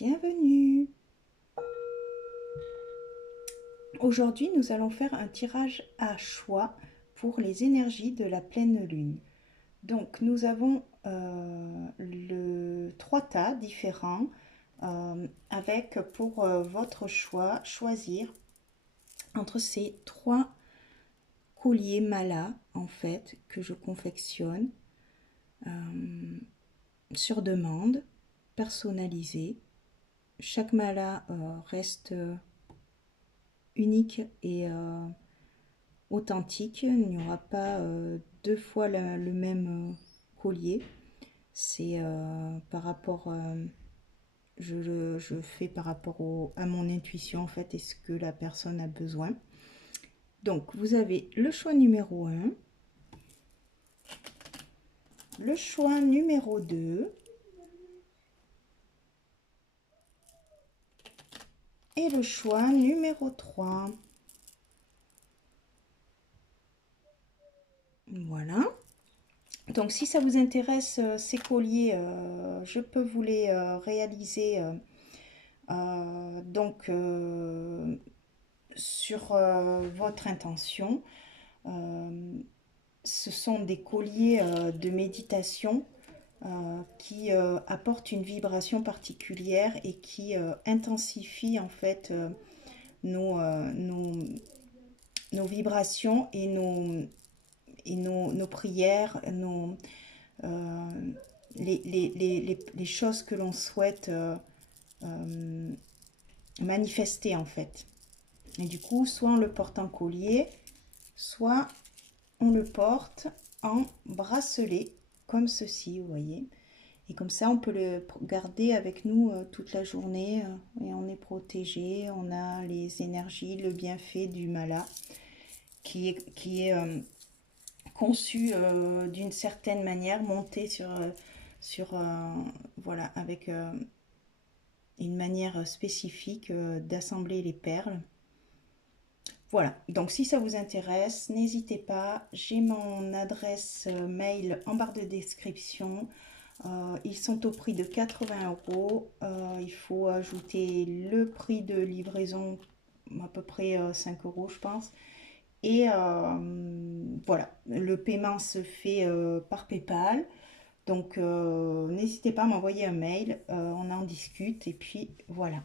Bienvenue. Aujourd'hui, nous allons faire un tirage à choix pour les énergies de la pleine lune. Donc, nous avons trois tas différents avec pour votre choix, choisir entre ces trois colliers Mala en fait que je confectionne sur demande, personnalisé. Chaque Mala reste unique et authentique. Il n'y aura pas deux fois le même collier. C'est par rapport, je fais par rapport à mon intuition en fait et ce que la personne a besoin. Donc vous avez le choix numéro 1, le choix numéro 2 et le choix numéro 3. Voilà. Donc si ça vous intéresse, ces colliers, je peux vous les réaliser donc sur votre intention. Ce sont des colliers de méditation qui apportent une vibration particulière et qui intensifient en fait nos vibrations et nos prières, euh, les choses que l'on souhaite manifester en fait. Et du coup, soit on le porte en collier, soit on le porte en bracelet, comme ceci, vous voyez. Et comme ça, on peut le garder avec nous toute la journée et on est protégé. On a les énergies, le bienfait du mala qui est conçu d'une certaine manière, monté sur voilà, avec une manière spécifique d'assembler les perles. Voilà, donc si ça vous intéresse, n'hésitez pas, j'ai mon adresse mail en barre de description. Ils sont au prix de 80 euros. Il faut ajouter le prix de livraison, à peu près 5 euros, je pense. Et voilà, le paiement se fait par PayPal. Donc n'hésitez pas à m'envoyer un mail, on en discute et puis voilà.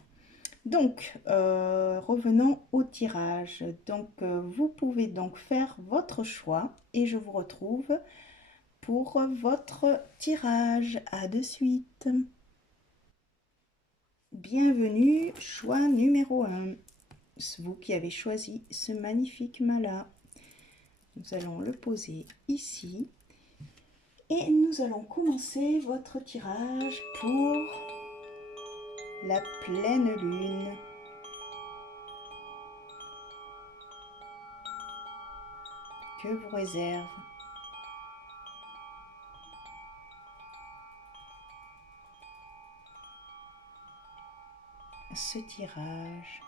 Donc, revenons au tirage. Donc, vous pouvez donc faire votre choix et je vous retrouve pour votre tirage. À de suite. Bienvenue, choix numéro 1. C'est vous qui avez choisi ce magnifique mala. Nous allons le poser ici et nous allons commencer votre tirage pour la pleine lune. Que vous réserve ce tirage.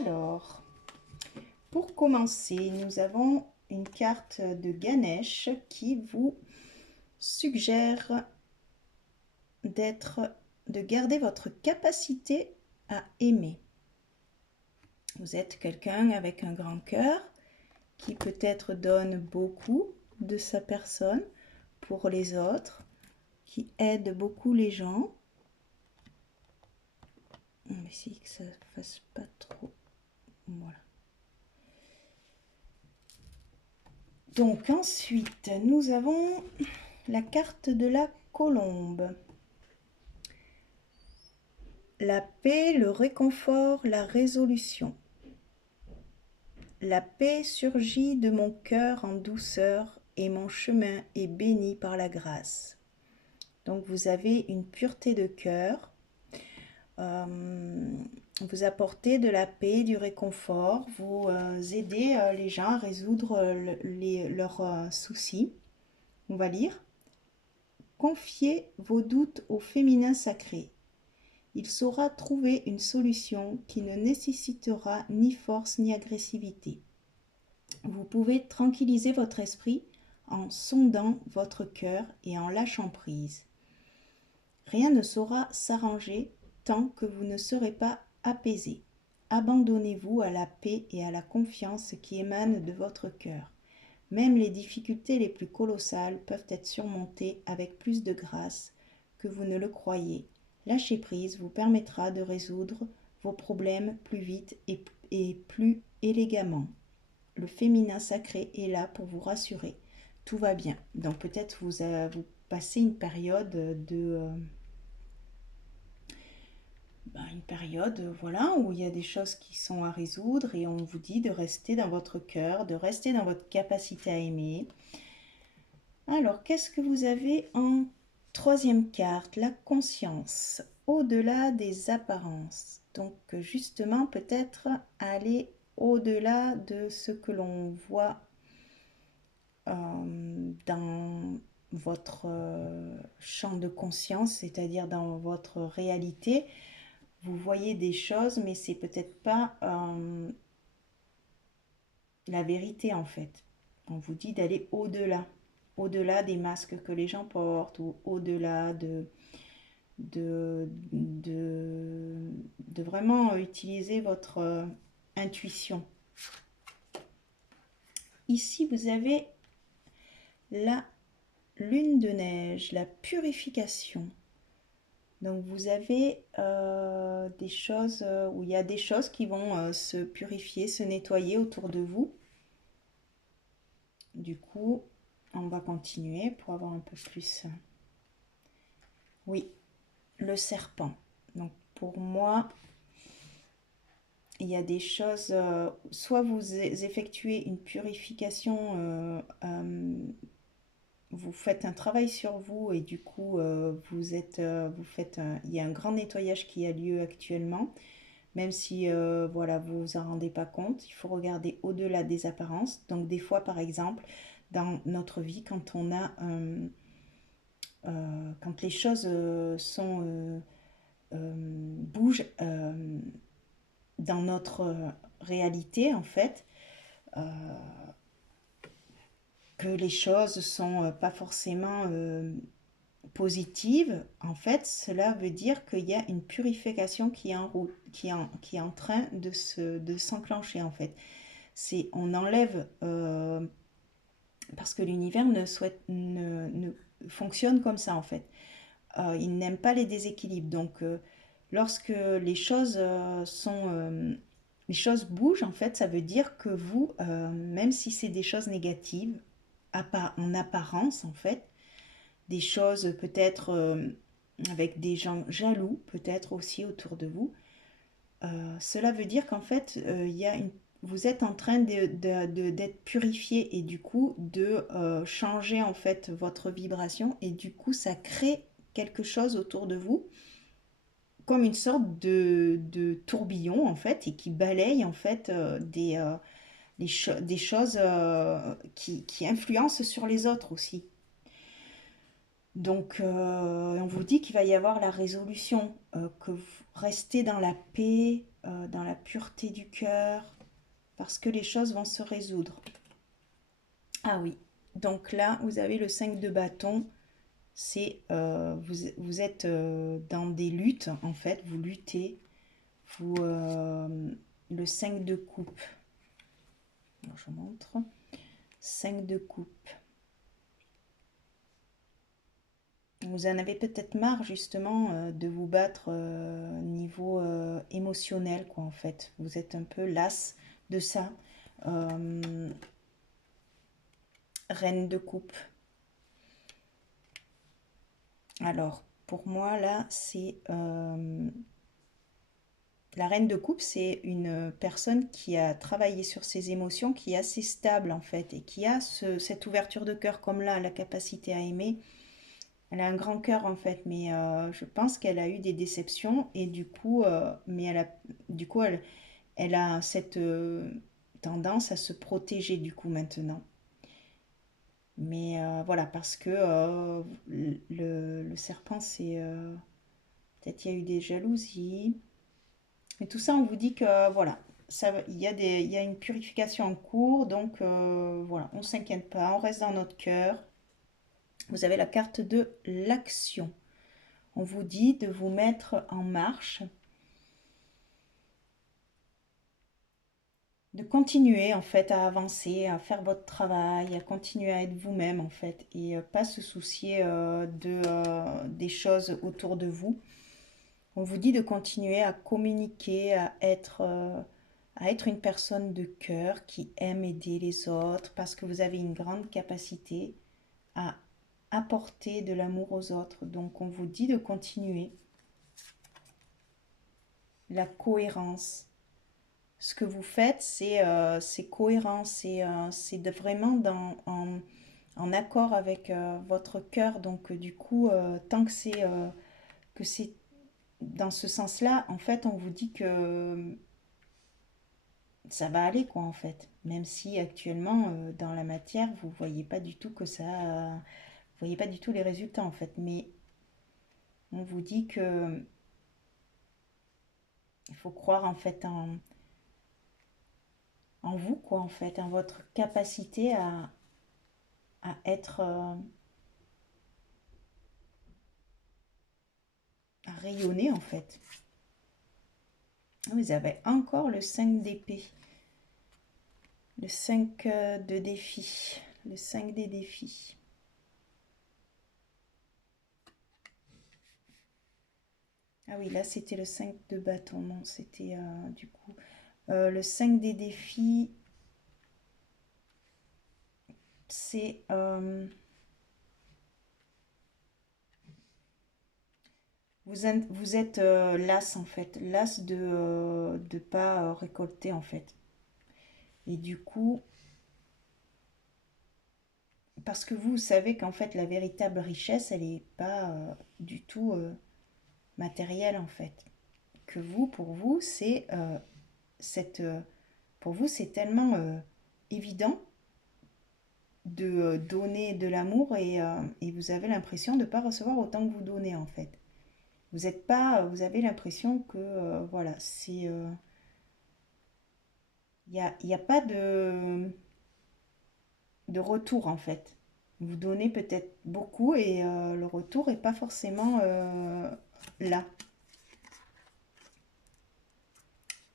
Alors, pour commencer, nous avons une carte de Ganesh qui vous suggère de garder votre capacité à aimer. Vous êtes quelqu'un avec un grand cœur qui peut-être donne beaucoup de sa personne pour les autres, qui aide beaucoup les gens. On va essayer que ça ne fasse pas trop. Voilà. Donc ensuite, nous avons la carte de la colombe. La paix, le réconfort, la résolution. La paix surgit de mon cœur en douceur et mon chemin est béni par la grâce. Donc vous avez une pureté de cœur. Vous apportez de la paix, du réconfort, vous aidez les gens à résoudre leurs soucis. On va lire. Confiez vos doutes au féminin sacré. Il saura trouver une solution qui ne nécessitera ni force ni agressivité. Vous pouvez tranquilliser votre esprit en sondant votre cœur et en lâchant prise. Rien ne saura s'arranger tant que vous ne serez pas apaisé. Abandonnez-vous à la paix et à la confiance qui émanent de votre cœur. Même les difficultés les plus colossales peuvent être surmontées avec plus de grâce que vous ne le croyez. Lâcher prise vous permettra de résoudre vos problèmes plus vite et plus élégamment. Le féminin sacré est là pour vous rassurer. Tout va bien. Donc peut-être vous passez une période voilà, où il y a des choses qui sont à résoudre et on vous dit de rester dans votre cœur, de rester dans votre capacité à aimer. Alors, qu'est-ce que vous avez en troisième carte? La conscience, au-delà des apparences. Donc, justement, peut-être aller au-delà de ce que l'on voit dans votre champ de conscience, c'est-à-dire dans votre réalité. Vous voyez des choses, mais c'est peut-être pas la vérité en fait. On vous dit d'aller au-delà, au-delà des masques que les gens portent, ou au-delà de vraiment utiliser votre intuition. Ici, vous avez la lune de neige, la purification. Donc vous avez des choses où il y a des choses qui vont se purifier, se nettoyer autour de vous. Du coup, on va continuer pour avoir un peu plus. Oui, le serpent. Donc pour moi, il y a des choses, soit vous effectuez une purification, vous faites un travail sur vous et du coup il y a un grand nettoyage qui a lieu actuellement, même si voilà, vous vous en rendez pas compte. Il faut regarder au-delà des apparences. Donc des fois, par exemple, dans notre vie, quand on a quand les choses bougent dans notre réalité, en fait, euh, que les choses sont pas forcément positive, en fait, cela veut dire qu'il y a une purification qui est en route, qui est en train de s'enclencher, en fait. On enlève, parce que l'univers ne fonctionne comme ça, en fait. Il n'aime pas les déséquilibres. Donc, lorsque les choses bougent, en fait, ça veut dire que vous, même si c'est des choses négatives, en apparence, en fait, des choses peut-être avec des gens jaloux, peut-être aussi autour de vous. Cela veut dire qu'en fait, vous êtes en train d'être purifié et du coup de changer en fait votre vibration et du coup ça crée quelque chose autour de vous comme une sorte de tourbillon en fait et qui balaye en fait des choses qui influencent sur les autres aussi. Donc, on vous dit qu'il va y avoir la résolution, que vous restez dans la paix, dans la pureté du cœur, parce que les choses vont se résoudre. Ah oui, donc là, vous avez le 5 de bâton, c'est vous êtes dans des luttes, en fait, vous luttez, le 5 de coupe. Alors, je vous montre. 5 de coupe. Vous en avez peut-être marre justement de vous battre niveau émotionnel, quoi, en fait. Vous êtes un peu las de ça. Euh, Reine de coupe. Alors, pour moi, là, c'est... la reine de coupe, c'est une personne qui a travaillé sur ses émotions, qui est assez stable, en fait, et qui a cette ouverture de cœur, comme là, la capacité à aimer. Elle a un grand cœur en fait, mais je pense qu'elle a eu des déceptions et du coup, elle a cette tendance à se protéger du coup maintenant. Mais voilà, parce que le serpent, c'est peut-être il y a eu des jalousies. Et tout ça, on vous dit que voilà, il y a une purification en cours, donc voilà, on ne s'inquiète pas, on reste dans notre cœur. Vous avez la carte de l'action. On vous dit de vous mettre en marche, de continuer en fait à avancer, à faire votre travail, à continuer à être vous-même en fait, et pas se soucier des choses autour de vous. On vous dit de continuer à communiquer, à être une personne de cœur qui aime aider les autres parce que vous avez une grande capacité à apporter de l'amour aux autres. Donc on vous dit de continuer. La cohérence. Ce que vous faites, c'est cohérent, vraiment en accord avec votre cœur. Donc du coup, tant que c'est dans ce sens-là, en fait, on vous dit que ça va aller, quoi, en fait. Même si actuellement, dans la matière, vous voyez pas du tout vous voyez pas du tout les résultats, en fait. Mais on vous dit que il faut croire, en fait, en vous, quoi, en fait, en votre capacité à être, à rayonner, en fait. Vous avez encore le 5 d'épée. Le 5 de défi. Le 5 des défis. Ah oui, là c'était le 5 de bâton. Non, c'était du coup le 5 des défis. C'est vous êtes las en fait, las de pas récolter en fait. Et du coup, parce que vous savez qu'en fait la véritable richesse, elle n'est pas du tout matérielle en fait. Que vous, pour vous, c'est cette, pour vous, c'est tellement évident de donner de l'amour et vous avez l'impression de ne pas recevoir autant que vous donnez en fait. Vous êtes pas, vous avez l'impression que voilà, il y a pas de retour en fait. Vous donnez peut-être beaucoup et le retour est pas forcément là.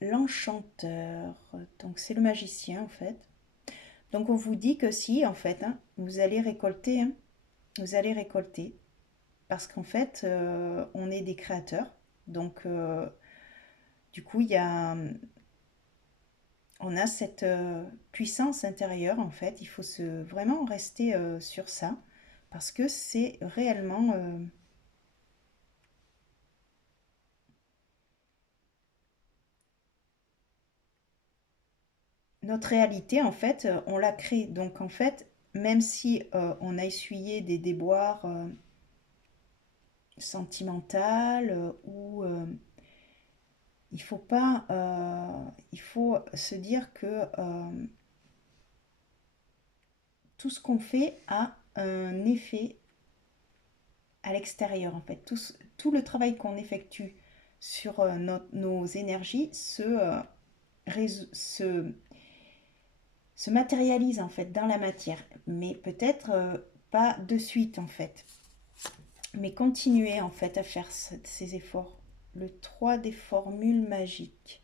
L'enchanteur, donc c'est le magicien en fait. Donc on vous dit que si en fait, hein, vous allez récolter, hein, vous allez récolter, parce qu'en fait, on est des créateurs. Donc du coup, on a cette puissance intérieure en fait. Il faut vraiment rester sur ça, parce que c'est réellement notre réalité en fait. On la crée. Donc en fait, même si on a essuyé des déboires sentimentales ou il faut pas, il faut se dire que tout ce qu'on fait a un effet à l'extérieur en fait. Tout le travail qu'on effectue sur nos énergies se, se matérialise en fait dans la matière, mais peut-être pas de suite en fait. Mais continuez en fait à faire ces efforts. Le 3 des formules magiques.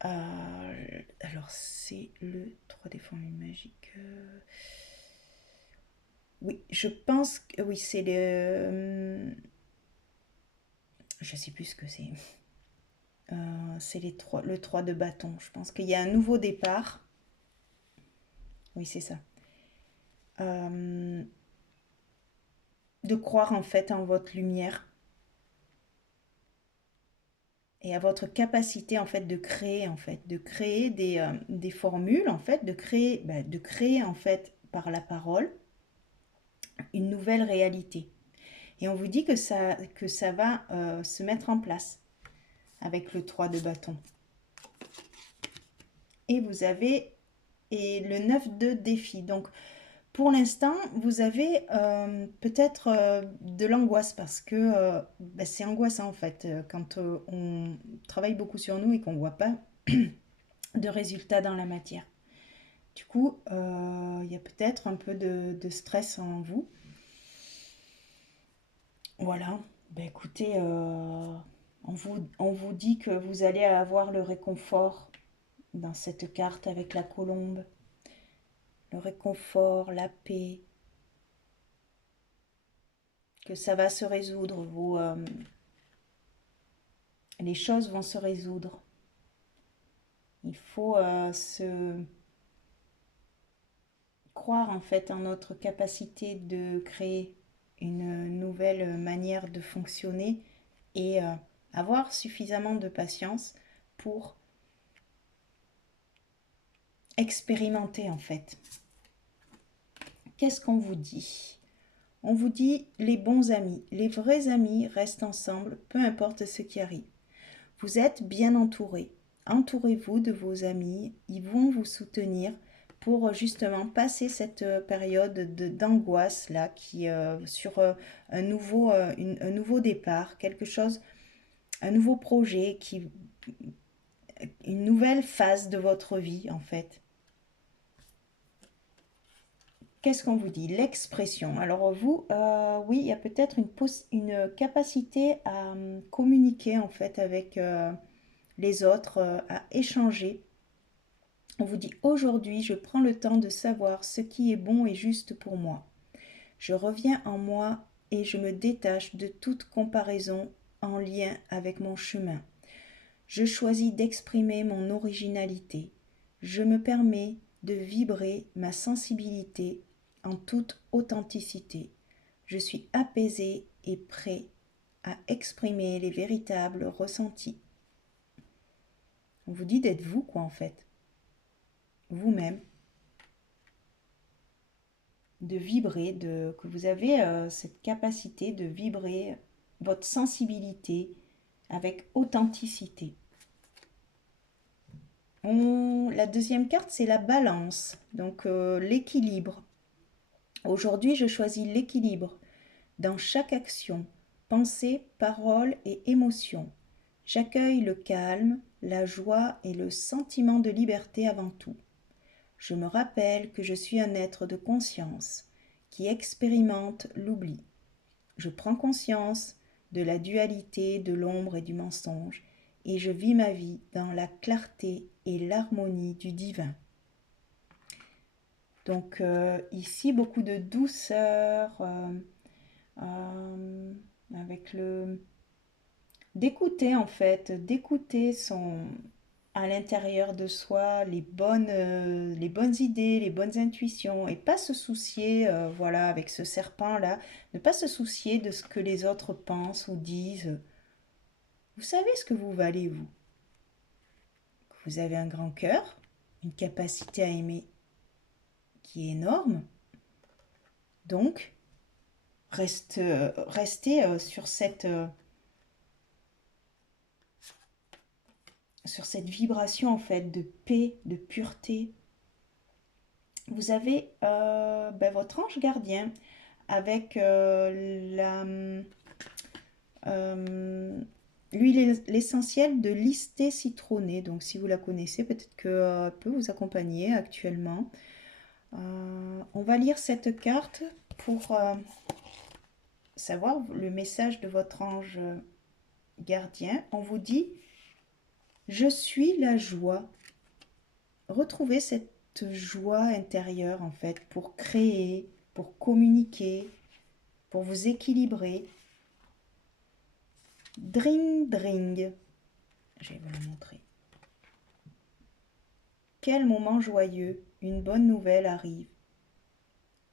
Alors c'est le 3 des formules magiques. Oui, je pense que oui, c'est je sais plus ce que c'est. C'est le 3 de bâton. Je pense qu'il y a un nouveau départ. Oui, c'est ça. Euh, de croire en fait en votre lumière et à votre capacité en fait de créer des formules en fait, de créer en fait par la parole une nouvelle réalité. Et on vous dit que ça va se mettre en place avec le 3 de bâton. Et vous avez le 9 de défi. Donc pour l'instant, vous avez peut-être de l'angoisse parce que c'est angoissant en fait quand on travaille beaucoup sur nous et qu'on ne voit pas de résultats dans la matière. Du coup, il y a peut-être un peu de stress en vous. Voilà. Ben écoutez, on vous dit que vous allez avoir le réconfort dans cette carte avec la colombe. Le réconfort, la paix, que ça va se résoudre. Les choses vont se résoudre. Il faut se croire en fait en notre capacité de créer une nouvelle manière de fonctionner et avoir suffisamment de patience pour expérimenter en fait. Qu'est-ce qu'on vous dit? On vous dit les bons amis, les vrais amis restent ensemble, peu importe ce qui arrive. Vous êtes bien entouré. Entourez-vous de vos amis, ils vont vous soutenir pour justement passer cette période d'angoisse là qui sur un nouveau départ, quelque chose, un nouveau projet une nouvelle phase de votre vie en fait. Qu'est-ce qu'on vous dit? L'expression. Alors vous, oui, il y a peut-être une capacité à communiquer en fait avec les autres, à échanger. On vous dit aujourd'hui, je prends le temps de savoir ce qui est bon et juste pour moi. Je reviens en moi et je me détache de toute comparaison en lien avec mon chemin. Je choisis d'exprimer mon originalité. Je me permets de vibrer ma sensibilité en toute authenticité. Je suis apaisé et prêt à exprimer les véritables ressentis. On vous dit d'être vous, quoi, en fait. Vous-même. De vibrer, que vous avez cette capacité de vibrer votre sensibilité avec authenticité. La deuxième carte, c'est la balance, donc l'équilibre. Aujourd'hui, je choisis l'équilibre dans chaque action, pensée, parole et émotion. J'accueille le calme, la joie et le sentiment de liberté avant tout. Je me rappelle que je suis un être de conscience qui expérimente l'oubli. Je prends conscience de la dualité de l'ombre et du mensonge et je vis ma vie dans la clarté et l'harmonie du divin. Donc ici, beaucoup de douceur, avec d'écouter en fait, d'écouter à l'intérieur de soi les bonnes idées, les bonnes intuitions et pas se soucier, voilà, avec ce serpent-là, ne pas se soucier de ce que les autres pensent ou disent. Vous savez ce que vous valez, vous. Vous avez un grand cœur, une capacité à aimer qui est énorme. Donc, restez sur cette vibration en fait de paix, de pureté. Vous avez votre ange gardien avec l'huile essentielle de lysté citronné. Donc si vous la connaissez, peut-être qu'elle peut vous accompagner actuellement. On va lire cette carte pour savoir le message de votre ange gardien. On vous dit: je suis la joie. Retrouvez cette joie intérieure en fait pour créer, pour communiquer, pour vous équilibrer. Dring dring. Je vais vous le montrer. Quel moment joyeux, une bonne nouvelle arrive.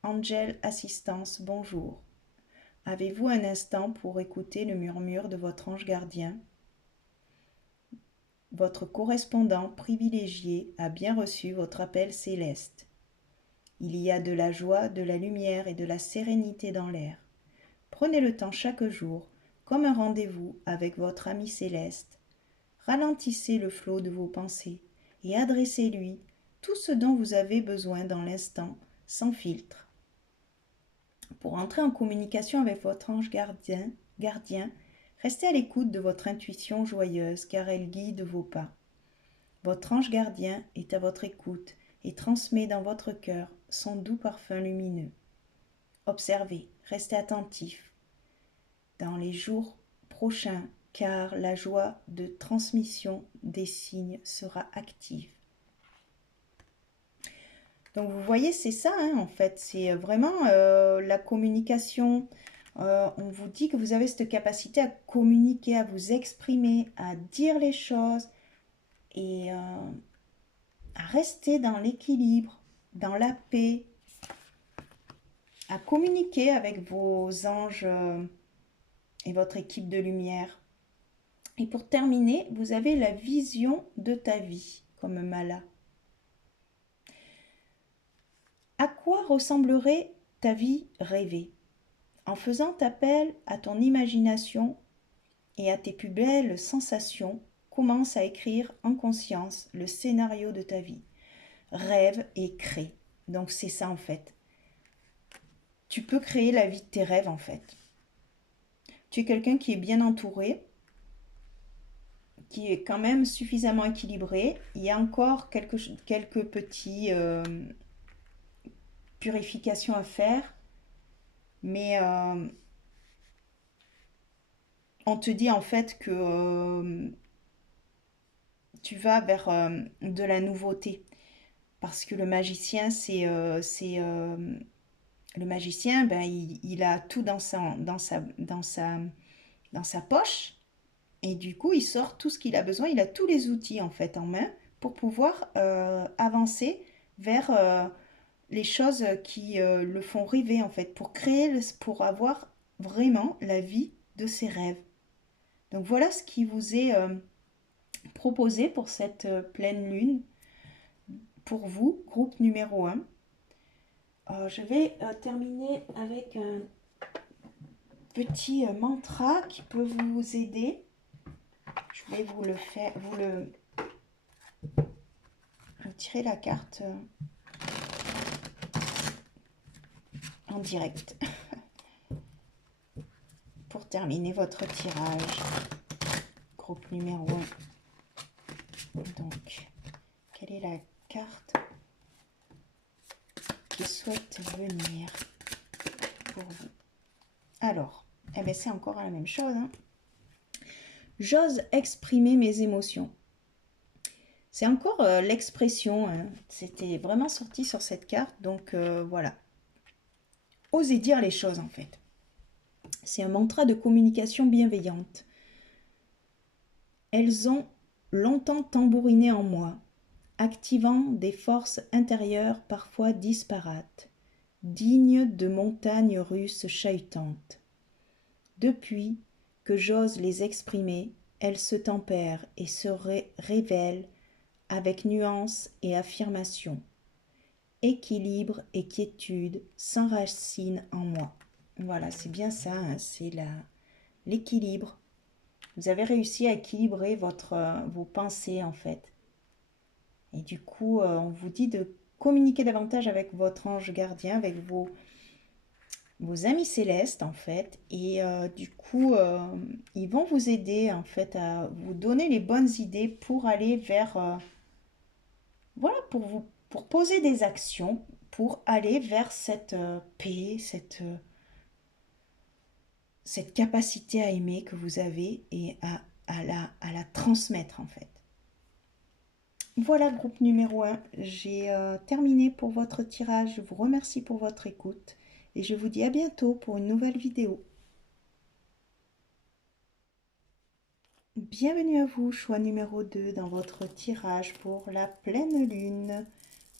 Angel Assistance, bonjour. Avez-vous un instant pour écouter le murmure de votre ange gardien? Votre correspondant privilégié a bien reçu votre appel céleste. Il y a de la joie, de la lumière et de la sérénité dans l'air. Prenez le temps chaque jour, comme un rendez-vous avec votre ami céleste. Ralentissez le flot de vos pensées et adressez-lui tout ce dont vous avez besoin dans l'instant, sans filtre. Pour entrer en communication avec votre ange gardien, restez à l'écoute de votre intuition joyeuse car elle guide vos pas. Votre ange gardien est à votre écoute et transmet dans votre cœur son doux parfum lumineux. Observez, restez attentif dans les jours prochains, car la joie de transmission des signes sera active. Donc vous voyez, c'est ça, hein, en fait, c'est vraiment la communication. On vous dit que vous avez cette capacité à communiquer, à vous exprimer, à dire les choses et à rester dans l'équilibre, dans la paix, à communiquer avec vos anges et votre équipe de lumière. Et pour terminer, vous avez la vision de ta vie comme Mala. À quoi ressemblerait ta vie rêvée? En faisant appel à ton imagination et à tes plus belles sensations, commence à écrire en conscience le scénario de ta vie. Rêve et crée. Donc c'est ça en fait. Tu peux créer la vie de tes rêves en fait. Tu es quelqu'un qui est bien entouré, qui est quand même suffisamment équilibré. Il y a encore quelques petits purifications à faire, mais on te dit en fait que tu vas vers de la nouveauté. Parce que le magicien, le magicien, ben, il a tout dans sa poche. Et du coup, il sort tout ce qu'il a besoin. Il a tous les outils en fait en main pour pouvoir avancer vers les choses qui le font rêver en fait, pour créer, pour avoir vraiment la vie de ses rêves. Donc voilà ce qui vous est proposé pour cette pleine lune. Pour vous, groupe numéro 1. Je vais terminer avec un petit mantra qui peut vous aider. Je vais vous le faire, tirer la carte en direct pour terminer votre tirage. Groupe numéro 1. Donc, quelle est la carte qui souhaite venir pour vous? Alors, eh bien, c'est encore la même chose. Hein. J'ose exprimer mes émotions. C'est encore l'expression. Hein. C'était vraiment sorti sur cette carte. Donc, voilà. Osez dire les choses, en fait. C'est un mantra de communication bienveillante. Elles ont longtemps tambouriné en moi, activant des forces intérieures parfois disparates, dignes de montagnes russes chahutantes. Depuis que j'ose les exprimer, elles se tempèrent et se révèlent avec nuance et affirmation. Équilibre et quiétude s'enracinent en moi. Voilà, c'est bien ça, hein, c'est l'équilibre. Vous avez réussi à équilibrer vos pensées en fait. Et du coup, on vous dit de communiquer davantage avec votre ange gardien, avec vos amis célestes en fait. Et du coup, ils vont vous aider en fait à vous donner les bonnes idées pour aller vers... voilà, pour poser des actions, pour aller vers cette paix, cette capacité à aimer que vous avez et à la transmettre en fait. Voilà, groupe numéro 1, j'ai terminé pour votre tirage. Je vous remercie pour votre écoute et je vous dis à bientôt pour une nouvelle vidéo. Bienvenue à vous, choix numéro 2 dans votre tirage pour la pleine lune.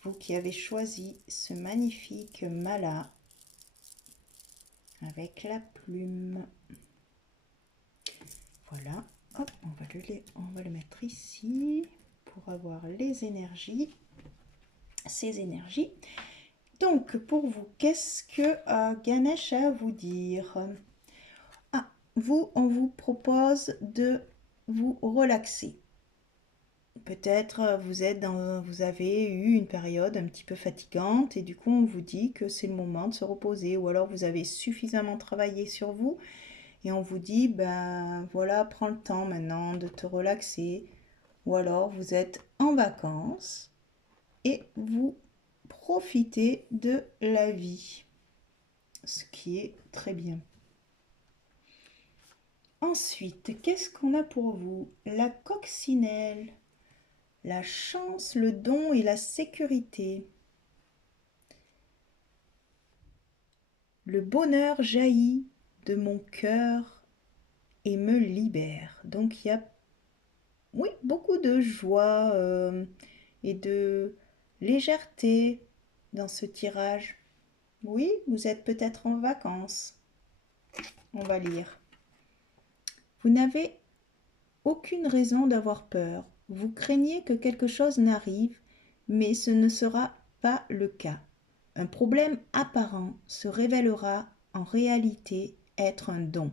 Vous qui avez choisi ce magnifique mala avec la plume. Voilà, hop, on va le mettre ici pour avoir les énergies, ces énergies. Donc, pour vous, qu'est-ce que Ganesh a à vous dire? Ah, on vous propose de vous relaxer. Peut-être vous avez eu une période un petit peu fatigante et du coup on vous dit que c'est le moment de se reposer, ou alors vous avez suffisamment travaillé sur vous et on vous dit ben voilà, prends le temps maintenant de te relaxer, ou alors vous êtes en vacances et vous profitez de la vie, ce qui est très bien. Ensuite, qu'est-ce qu'on a pour vous? La coccinelle, la chance, le don et la sécurité. Le bonheur jaillit de mon cœur et me libère. Donc il y a, oui, beaucoup de joie et de légèreté dans ce tirage. Oui, vous êtes peut-être en vacances. On va lire. Vous n'avez aucune raison d'avoir peur. Vous craignez que quelque chose n'arrive, mais ce ne sera pas le cas. Un problème apparent se révélera en réalité être un don.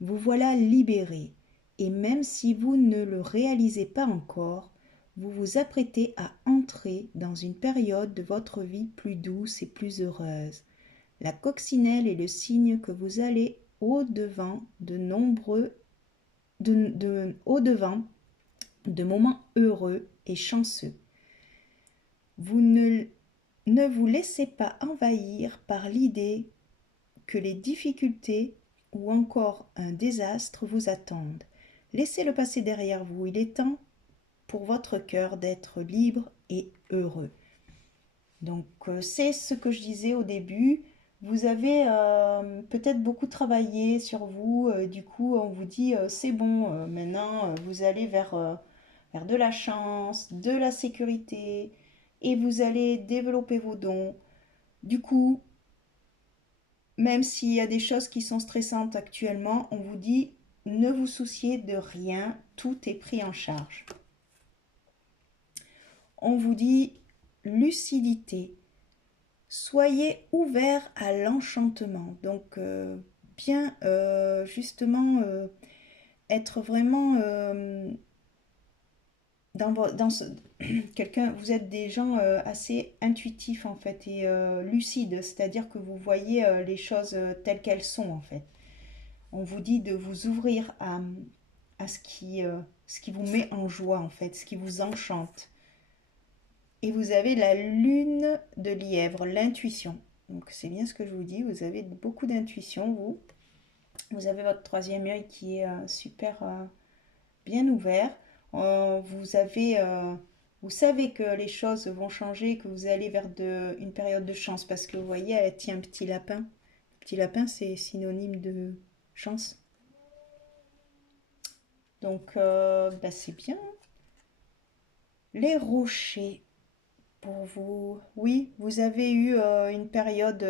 Vous voilà libéré, et même si vous ne le réalisez pas encore, vous vous apprêtez à entrer dans une période de votre vie plus douce et plus heureuse. La coccinelle est le signe que vous allez au-devant de moments heureux et chanceux. Vous ne vous laissez pas envahir par l'idée que les difficultés ou encore un désastre vous attendent. Laissez-le passer derrière vous. Il est temps pour votre cœur d'être libre et heureux. Donc, c'est ce que je disais au début. Vous avez peut-être beaucoup travaillé sur vous. Du coup, on vous dit, c'est bon, maintenant, vous allez vers de la chance, de la sécurité, et vous allez développer vos dons. Du coup, même s'il y a des choses qui sont stressantes actuellement, on vous dit, ne vous souciez de rien, tout est pris en charge. On vous dit, lucidité. Soyez ouvert à l'enchantement. Donc, bien, justement, être vraiment dans ce... quelqu'un, vous êtes des gens assez intuitifs, en fait, et lucides. C'est-à-dire que vous voyez les choses telles qu'elles sont, en fait. On vous dit de vous ouvrir à ce qui vous met en joie, en fait, ce qui vous enchante. Et vous avez la lune de lièvre, l'intuition. Donc c'est bien ce que je vous dis, vous avez beaucoup d'intuition, vous. Vous avez votre troisième œil qui est super bien ouvert. Vous savez que les choses vont changer, que vous allez vers une période de chance. Parce que vous voyez, elle tient un petit lapin. Le petit lapin, c'est synonyme de chance. Donc bah, c'est bien. Les rochers. Pour vous, oui, vous avez eu une période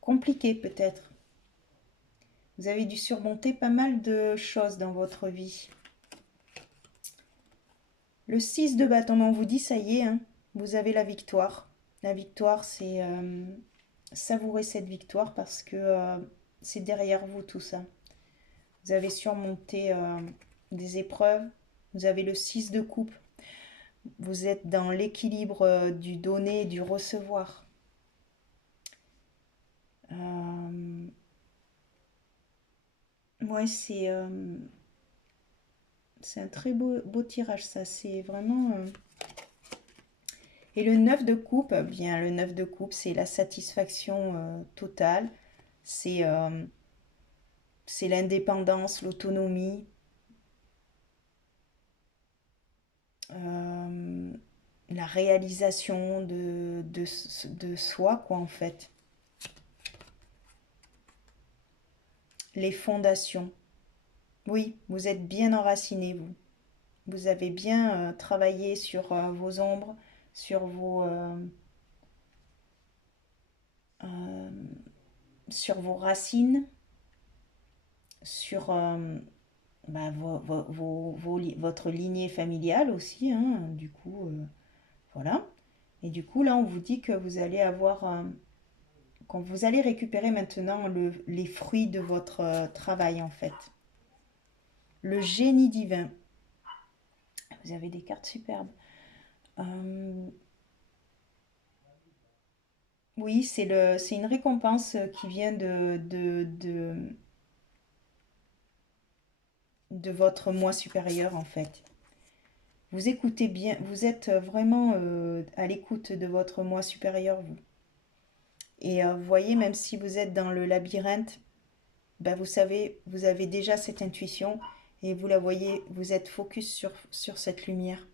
compliquée peut-être. Vous avez dû surmonter pas mal de choses dans votre vie. Le 6 de bâton, on vous dit, ça y est, hein, vous avez la victoire. La victoire, c'est savourer cette victoire parce que c'est derrière vous tout ça. Vous avez surmonté des épreuves. Vous avez le 6 de coupe. Vous êtes dans l'équilibre du donner et du recevoir. Ouais, c'est un très beau tirage, ça. C'est vraiment... Et le 9 de coupe, bien, le 9 de coupe, c'est la satisfaction totale. C'est c'est l'indépendance, l'autonomie. La réalisation de soi, quoi, en fait. Les fondations. Oui, vous êtes bien enraciné, vous. Vous avez bien travaillé sur vos ombres, sur euh, sur vos racines, sur bah, votre lignée familiale aussi, hein, du coup, voilà. Et du coup, là, on vous dit que vous allez avoir, quand vous allez récupérer maintenant les fruits de votre travail, en fait. Le génie divin. Vous avez des cartes superbes. Oui, c'est une récompense qui vient de votre moi supérieur, en fait. vous écoutez bien, vous êtes vraiment à l'écoute de votre moi supérieur, vous. Et vous voyez, même si vous êtes dans le labyrinthe, ben vous savez, vous avez déjà cette intuition et vous la voyez, vous êtes focus sur cette lumière.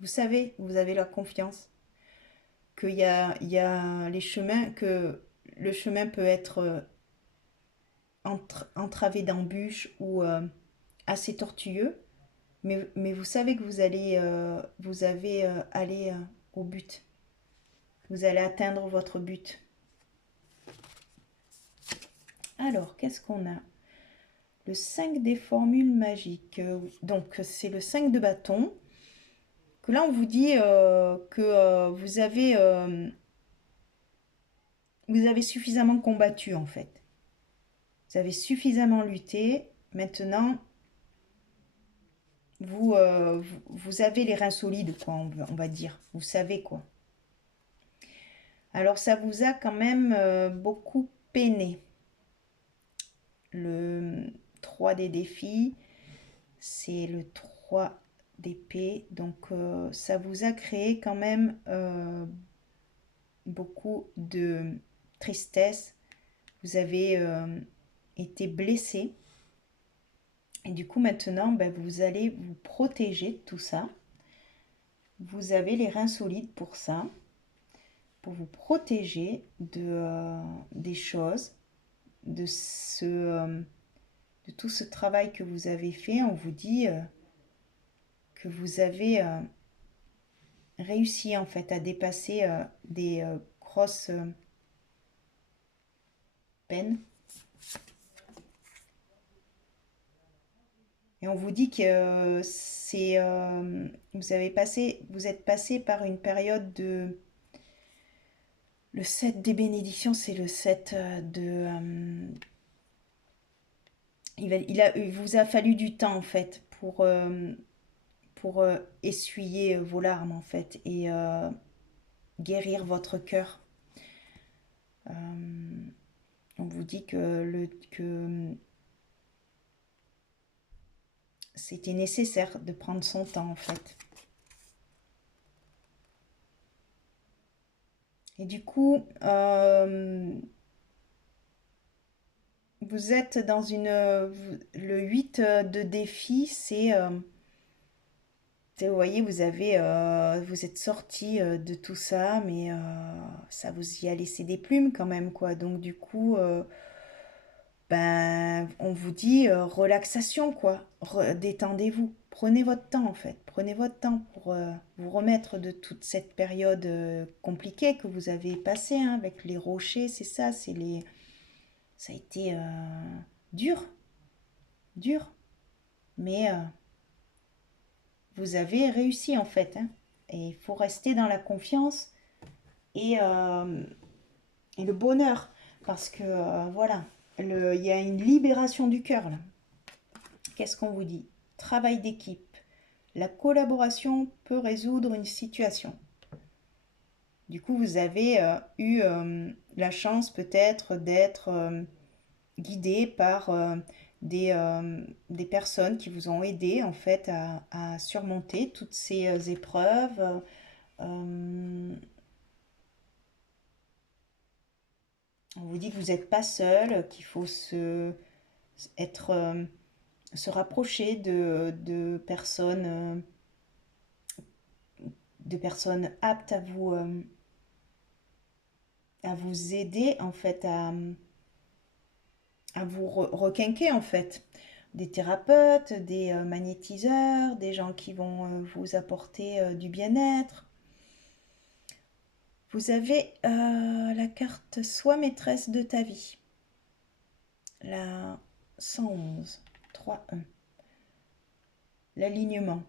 Vous savez, vous avez la confiance il y a les chemins, que le chemin peut être entravé d'embûches ou assez tortueux, mais vous savez que vous avez aller au but. Vous allez atteindre votre but. Alors, qu'est-ce qu'on a? Le 5 des formules magiques. Donc, c'est le 5 de bâton. Que là, on vous dit que vous avez suffisamment combattu, en fait. Vous avez suffisamment lutté. Maintenant, vous avez les reins solides, quoi, on va dire. Vous savez, quoi. Alors, ça vous a quand même beaucoup peiné. Le 3 des défis, c'est le 3 d'épée. Donc, ça vous a créé quand même beaucoup de tristesse. Vous avez été blessé. Et du coup, maintenant, ben, vous allez vous protéger de tout ça. Vous avez les reins solides pour ça, pour vous protéger des choses, de tout ce travail que vous avez fait. On vous dit que vous avez réussi en fait à dépasser des grosses peines. Et on vous dit que vous êtes passé par une période de... Le 7 des bénédictions, c'est le 7 il vous a fallu du temps en fait pour essuyer vos larmes en fait et guérir votre cœur. On vous dit que c'était nécessaire de prendre son temps en fait. Et du coup, vous êtes dans le 8 de défi, vous voyez, vous êtes sorti de tout ça, mais ça vous y a laissé des plumes quand même, quoi. Donc du coup, ben, on vous dit relaxation, quoi. Détendez-vous. Prenez votre temps, en fait. Prenez votre temps pour vous remettre de toute cette période compliquée que vous avez passée hein, avec les rochers. C'est ça, ça a été dur, dur. Mais vous avez réussi, en fait. Hein. Et il faut rester dans la confiance et le bonheur. Parce que, voilà, il y a une libération du cœur, là. Qu'est-ce qu'on vous dit? Travail d'équipe. La collaboration peut résoudre une situation. Du coup, vous avez eu la chance peut-être d'être guidé par des personnes qui vous ont aidé en fait à surmonter toutes ces épreuves. On vous dit que vous n'êtes pas seul, qu'il faut être se rapprocher de personnes aptes à vous aider en fait à vous requinquer en fait. Des thérapeutes, des magnétiseurs, des gens qui vont vous apporter du bien-être. Vous avez la carte Sois maîtresse de ta vie. La 111, 3-1. L'alignement.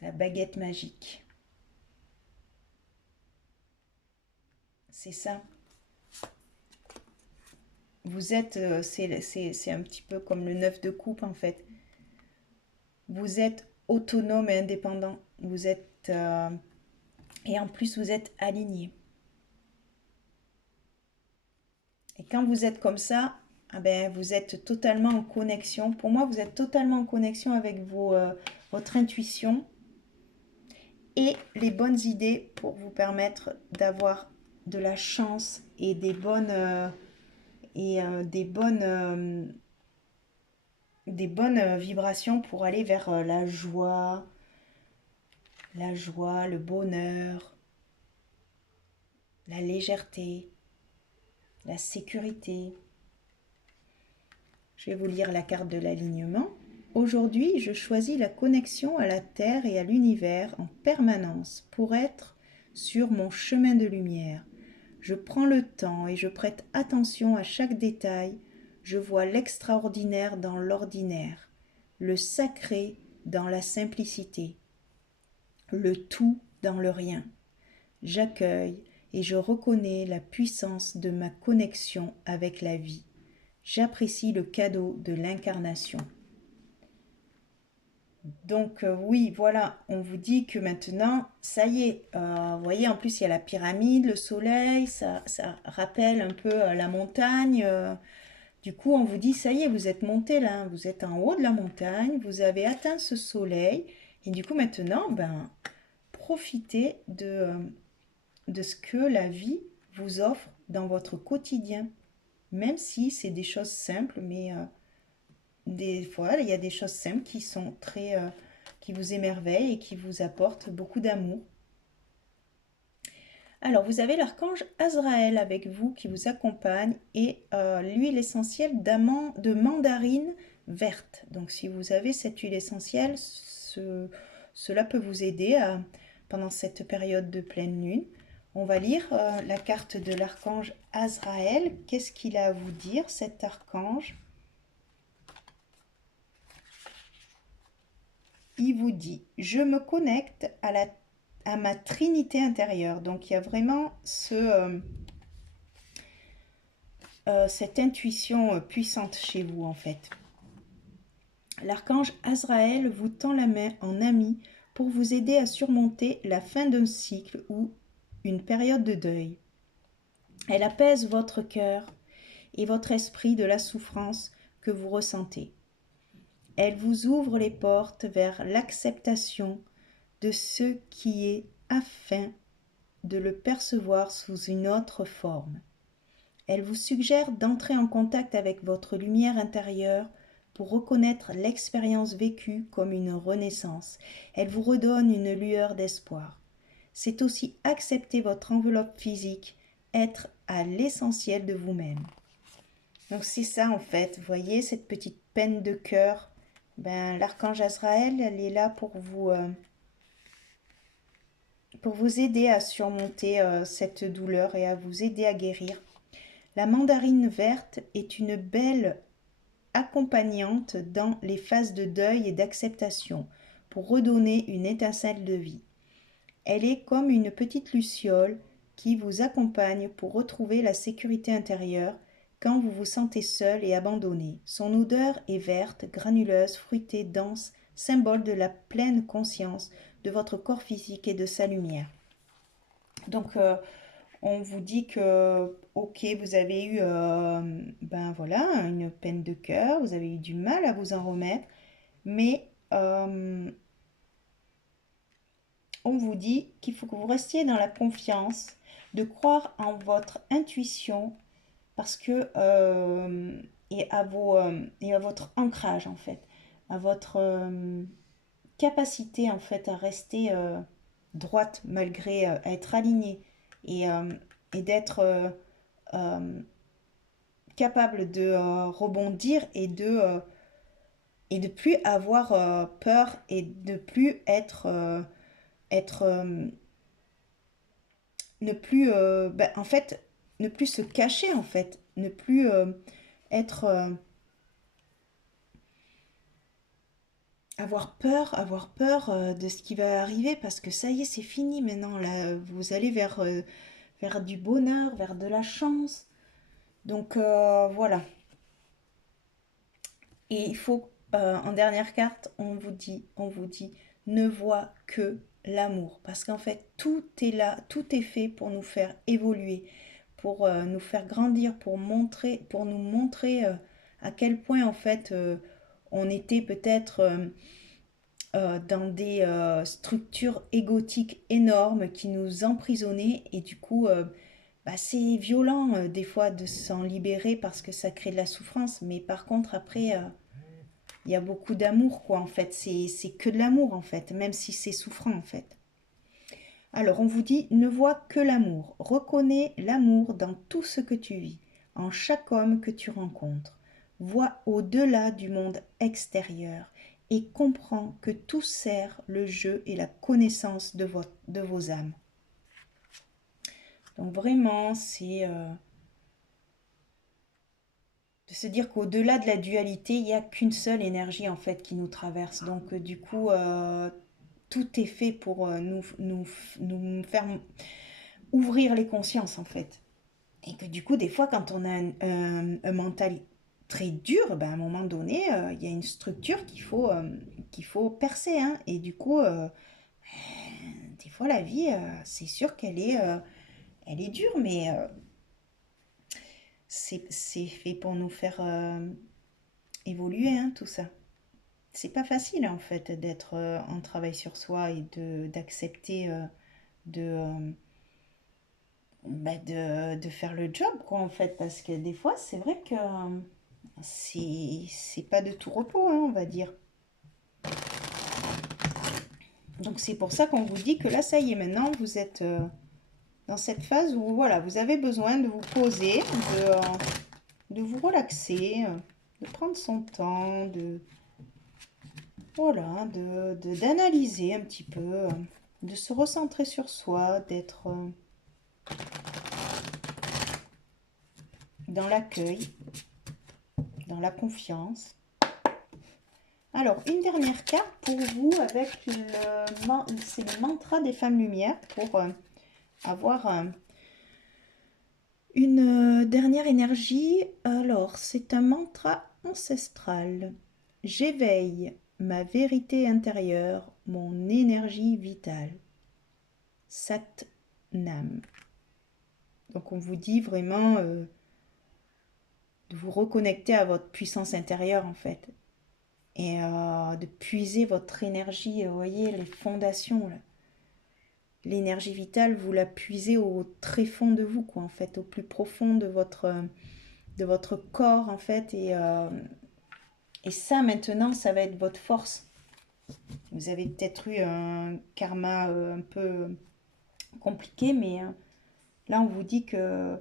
La baguette magique. C'est ça. Vous êtes, c'est un petit peu comme le 9 de coupe en fait. Vous êtes autonome et indépendant. Vous êtes, et en plus vous êtes aligné. Et quand vous êtes comme ça, ah ben, vous êtes totalement en connexion. Pour moi, vous êtes totalement en connexion avec votre intuition et les bonnes idées pour vous permettre d'avoir de la chance et des bonnes vibrations pour aller vers la joie, le bonheur, la légèreté, la sécurité. Je vais vous lire la carte de l'alignement. Aujourd'hui, je choisis la connexion à la Terre et à l'univers en permanence pour être sur mon chemin de lumière. Je prends le temps et je prête attention à chaque détail. Je vois l'extraordinaire dans l'ordinaire, le sacré dans la simplicité, le tout dans le rien. J'accueille et je reconnais la puissance de ma connexion avec la vie. J'apprécie le cadeau de l'incarnation. Donc oui, voilà, on vous dit que maintenant, ça y est, vous voyez, en plus il y a la pyramide, le soleil, ça rappelle un peu la montagne. Du coup, on vous dit, ça y est, vous êtes monté là, hein, vous êtes en haut de la montagne, vous avez atteint ce soleil. Et du coup, maintenant, ben, profitez de ce que la vie vous offre dans votre quotidien. Même si c'est des choses simples, mais des fois, il y a des choses simples qui sont qui vous émerveillent et qui vous apportent beaucoup d'amour. Alors, vous avez l'archange Azraël avec vous qui vous accompagne et l'huile essentielle de mandarine verte. Donc, si vous avez cette huile essentielle, cela peut vous aider pendant cette période de pleine lune. On va lire la carte de l'archange Azraël. Qu'est-ce qu'il a à vous dire, cet archange? Il vous dit, je me connecte à ma trinité intérieure. Donc il y a vraiment cette intuition puissante chez vous en fait. L'archange Azraël vous tend la main en ami pour vous aider à surmonter la fin d'un cycle ou une période de deuil. Elle apaise votre cœur et votre esprit de la souffrance que vous ressentez. Elle vous ouvre les portes vers l'acceptation de ce qui est afin de le percevoir sous une autre forme. Elle vous suggère d'entrer en contact avec votre lumière intérieure pour reconnaître l'expérience vécue comme une renaissance. Elle vous redonne une lueur d'espoir. C'est aussi accepter votre enveloppe physique, être à l'essentiel de vous-même. Donc c'est ça en fait, vous voyez cette petite peine de cœur, ben, l'archange Azraël, elle est là pour vous aider à surmonter cette douleur et à vous aider à guérir. La mandarine verte est une belle accompagnante dans les phases de deuil et d'acceptation pour redonner une étincelle de vie. Elle est comme une petite luciole qui vous accompagne pour retrouver la sécurité intérieure quand vous vous sentez seul et abandonné. Son odeur est verte, granuleuse, fruitée, dense, symbole de la pleine conscience de votre corps physique et de sa lumière. Donc, on vous dit que, ok, vous avez eu, ben voilà, une peine de cœur, vous avez eu du mal à vous en remettre, mais on vous dit qu'il faut que vous restiez dans la confiance, de croire en votre intuition, parce que et à votre ancrage en fait, à votre capacité en fait à rester droite malgré à être alignée et, et d'être capable de rebondir et de plus avoir peur et de plus être ne plus ben, en fait ne plus se cacher en fait, ne plus être avoir peur de ce qui va arriver parce que ça y est, c'est fini maintenant là, vous allez vers du bonheur, vers de la chance. Donc voilà. Et il faut en dernière carte, on vous dit ne vois que l'amour parce qu'en fait tout est là, tout est fait pour nous faire évoluer, pour nous faire grandir, pour nous montrer à quel point en fait on était peut-être dans des structures égotiques énormes qui nous emprisonnaient et du coup bah, c'est violent des fois de s'en libérer parce que ça crée de la souffrance, mais par contre après il y a beaucoup d'amour quoi en fait, c'est que de l'amour en fait, même si c'est souffrant en fait. Alors on vous dit, ne vois que l'amour, reconnais l'amour dans tout ce que tu vis, en chaque homme que tu rencontres. Vois au-delà du monde extérieur et comprends que tout sert le jeu et la connaissance de vos âmes. Donc vraiment, c'est de se dire qu'au-delà de la dualité, il n'y a qu'une seule énergie en fait qui nous traverse. Donc du coup, tout est fait pour nous faire ouvrir les consciences en fait. Et que du coup, des fois, quand on a un mental très dur, ben, à un moment donné, il y a une structure qu'il faut percer. Hein. Et du coup, des fois, la vie, c'est sûr elle est dure, mais c'est fait pour nous faire évoluer, hein, tout ça. C'est pas facile, en fait, d'être en travail sur soi et d'accepter de, de faire le job, quoi, en fait. Parce que des fois, c'est vrai que c'est pas de tout repos, hein, on va dire. Donc c'est pour ça qu'on vous dit que là, ça y est, maintenant, vous êtes dans cette phase où voilà, vous avez besoin de vous poser, de vous relaxer, de prendre son temps, voilà, d'analyser un petit peu, de se recentrer sur soi, d'être dans l'accueil, dans la confiance. Alors, une dernière carte pour vous avec c'est le mantra des femmes lumière pour avoir une dernière énergie. Alors, c'est un mantra ancestral. J'éveille ma vérité intérieure, mon énergie vitale. Sat Nam. Donc, on vous dit vraiment de vous reconnecter à votre puissance intérieure en fait. Et de puiser votre énergie, vous voyez, les fondations là. L'énergie vitale, vous la puisez au très fond de vous, quoi, en fait, au plus profond de votre corps, en fait. Et ça, maintenant, ça va être votre force. Vous avez peut-être eu un karma un peu compliqué, mais là, on vous dit que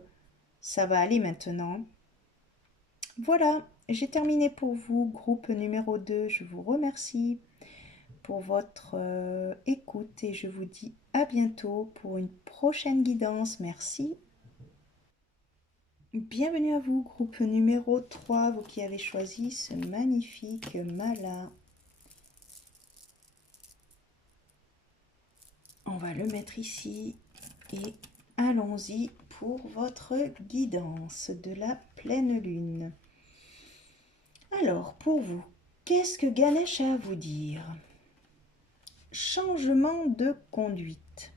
ça va aller maintenant. Voilà, j'ai terminé pour vous, groupe numéro 2. Je vous remercie pour votre écoute et je vous dis à bientôt pour une prochaine guidance. Merci. Bienvenue à vous, groupe numéro 3, vous qui avez choisi ce magnifique mala. On va le mettre ici et allons-y pour votre guidance de la pleine lune. Alors, pour vous, qu'est-ce que Ganesh a à vous dire? Changement de conduite.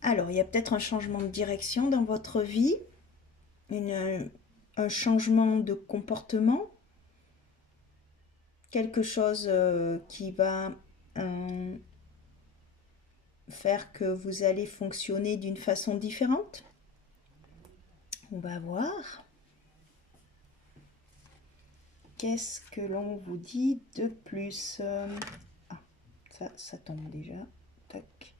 Alors, il y a peut-être un changement de direction dans votre vie, un changement de comportement, quelque chose qui va faire que vous allez fonctionner d'une façon différente. On va voir. Qu'est-ce que l'on vous dit de plus? Ah, ça tombe déjà. Tac.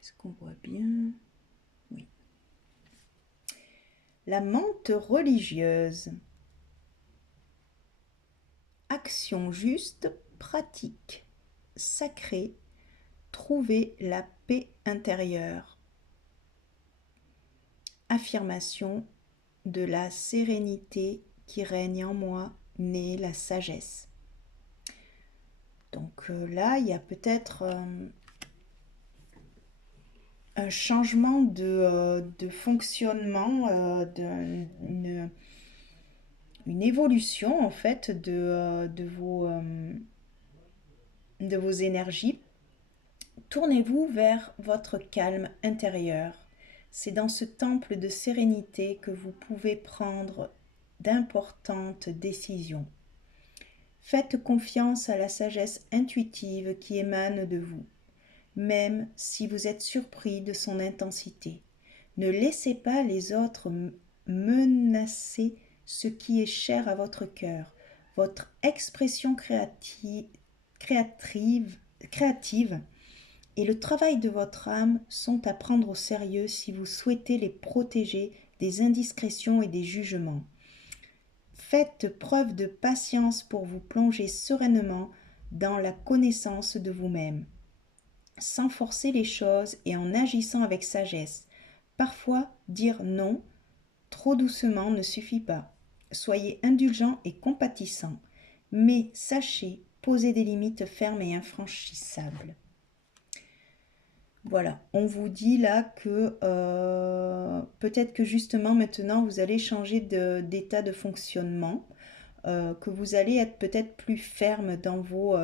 Est-ce qu'on voit bien? Oui. La menthe religieuse. Action juste, pratique, sacrée, trouver la paix intérieure. Affirmation de la sérénité qui règne en moi, naît la sagesse. Donc là, il y a peut-être un changement de fonctionnement, une évolution en fait de vos énergies. Tournez-vous vers votre calme intérieur. C'est dans ce temple de sérénité que vous pouvez prendre d'importantes décisions. Faites confiance à la sagesse intuitive qui émane de vous, même si vous êtes surpris de son intensité. Ne laissez pas les autres menacer ce qui est cher à votre cœur. Votre expression créative et le travail de votre âme sont à prendre au sérieux si vous souhaitez les protéger des indiscrétions et des jugements. Faites preuve de patience pour vous plonger sereinement dans la connaissance de vous-même, sans forcer les choses et en agissant avec sagesse. Parfois, dire non trop doucement ne suffit pas. Soyez indulgent et compatissant, mais sachez poser des limites fermes et infranchissables. Voilà, on vous dit là que peut-être que justement maintenant vous allez changer d'état de fonctionnement, que vous allez être peut-être plus ferme dans vos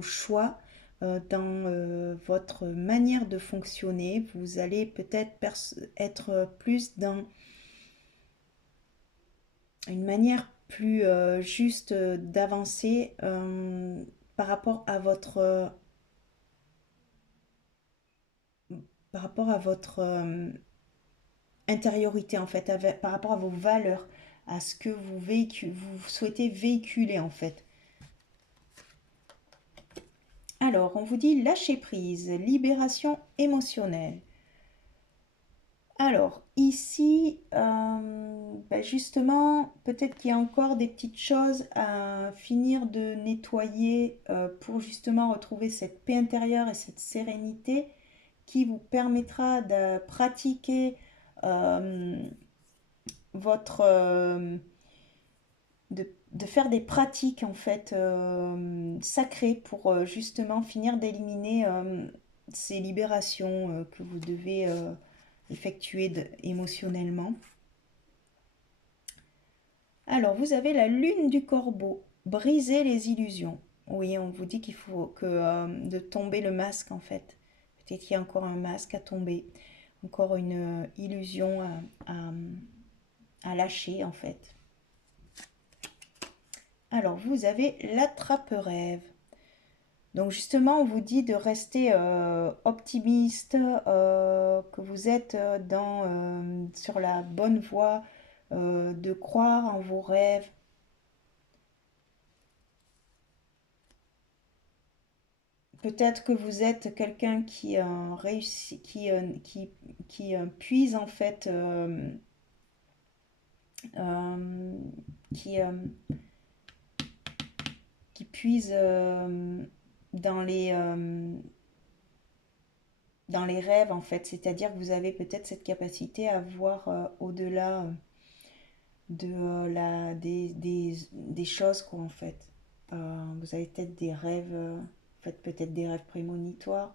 choix, dans votre manière de fonctionner. Vous allez peut-être être plus dans une manière plus juste d'avancer par rapport à votre intériorité en fait, par rapport à vos valeurs, à ce que vous souhaitez véhiculer en fait. Alors, on vous dit lâcher prise, libération émotionnelle. Alors, ici, justement, peut-être qu'il y a encore des petites choses à finir de nettoyer pour justement retrouver cette paix intérieure et cette sérénité qui vous permettra de pratiquer votre... de faire des pratiques en fait sacrées pour justement finir d'éliminer ces libérations que vous devez effectuer émotionnellement. Alors, vous avez la lune du corbeau, briser les illusions. Oui, on vous dit qu'il faut de tomber le masque en fait. Peut-être qu'il y a encore un masque à tomber, encore une illusion à lâcher en fait. Alors, vous avez l'attrape-rêve. Donc justement, on vous dit de rester optimiste, que vous êtes sur la bonne voie, de croire en vos rêves. Peut-être que vous êtes quelqu'un qui réussit, qui puise en fait, euh, qui, euh, qui puise dans dans les rêves en fait, c'est-à-dire que vous avez peut-être cette capacité à voir au-delà des choses quoi en fait. Vous avez peut-être des rêves, faites peut-être des rêves prémonitoires.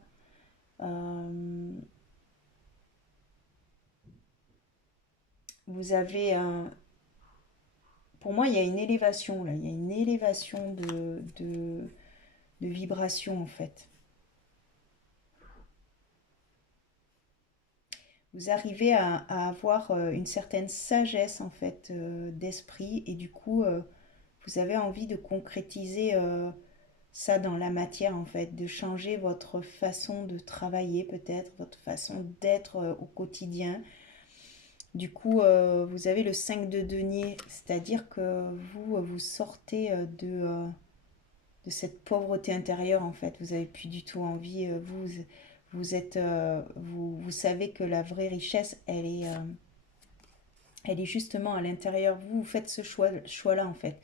Vous avez pour moi il y a une élévation là, il y a une élévation de vibration en fait. Vous arrivez à avoir une certaine sagesse en fait d'esprit et du coup vous avez envie de concrétiser ça dans la matière en fait, de changer votre façon de travailler peut-être, votre façon d'être au quotidien. Du coup, vous avez le 5 de denier, c'est-à-dire que vous sortez de cette pauvreté intérieure en fait. Vous n'avez plus du tout envie, vous savez que la vraie richesse, elle est justement à l'intérieur. Vous faites ce choix-là en fait.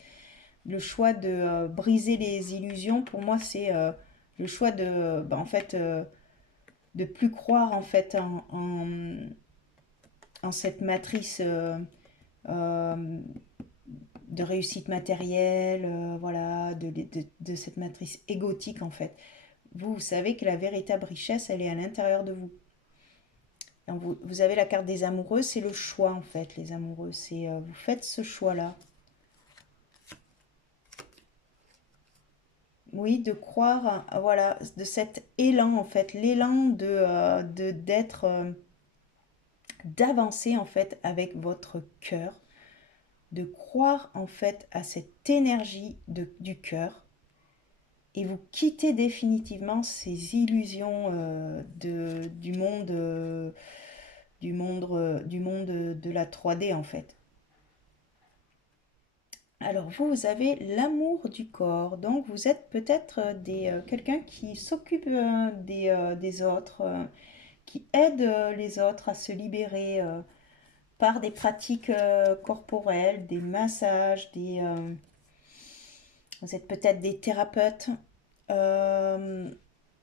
Le choix de briser les illusions, pour moi, c'est le choix en fait, de plus croire en fait en cette matrice euh, de réussite matérielle, voilà, de cette matrice égotique en fait. Vous savez que la véritable richesse, elle est à l'intérieur de vous. Donc vous avez la carte des amoureux, c'est le choix en fait, les amoureux. C'est vous faites ce choix-là. oui, de croire, voilà, de cet élan en fait, l'élan d'être, d'avancer en fait avec votre cœur, de croire en fait à cette énergie du cœur et vous quittez définitivement ces illusions du monde de la 3D en fait. Alors vous avez l'amour du corps, donc vous êtes peut-être quelqu'un qui s'occupe des autres, qui aide les autres à se libérer par des pratiques corporelles, des massages, vous êtes peut-être des thérapeutes. Euh,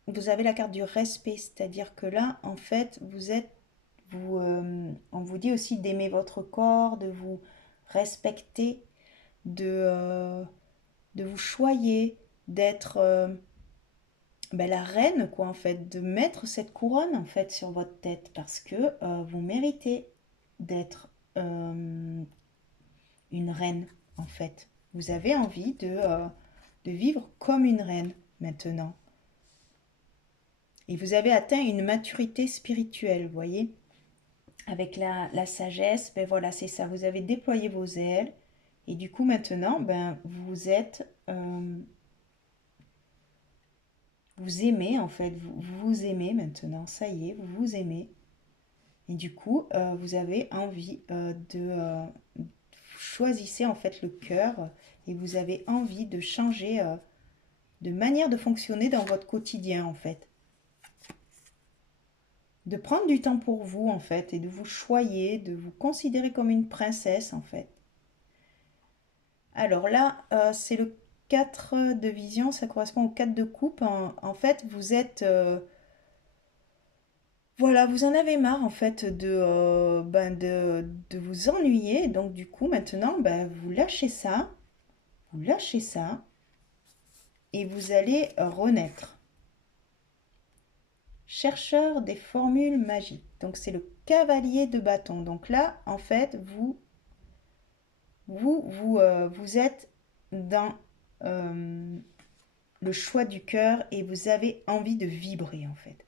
vous avez la carte du respect, c'est-à-dire que là, en fait, on vous dit aussi d'aimer votre corps, de vous respecter, de vous choyer, d'être la reine, quoi, en fait, de mettre cette couronne, en fait, sur votre tête, parce que vous méritez d'être une reine, en fait. Vous avez envie de vivre comme une reine, maintenant. Et vous avez atteint une maturité spirituelle, vous voyez. Avec la sagesse, ben voilà, c'est ça. Vous avez déployé vos ailes. Et du coup, maintenant, ben, vous aimez, en fait. Vous vous aimez maintenant. Ça y est, vous vous aimez. Et du coup, vous avez envie vous choisissez en fait le cœur et vous avez envie de changer de manière de fonctionner dans votre quotidien, en fait. De prendre du temps pour vous, en fait, et de vous choyer, de vous considérer comme une princesse, en fait. Alors là, c'est le 4 de vision, ça correspond au 4 de coupe. En fait, vous êtes... voilà, vous en avez marre, en fait, de vous ennuyer. Donc, du coup, maintenant, ben, vous lâchez ça, et vous allez renaître. Chercheur des formules magiques. Donc, c'est le cavalier de bâton. Donc là, en fait, vous êtes dans le choix du cœur et vous avez envie de vibrer en fait.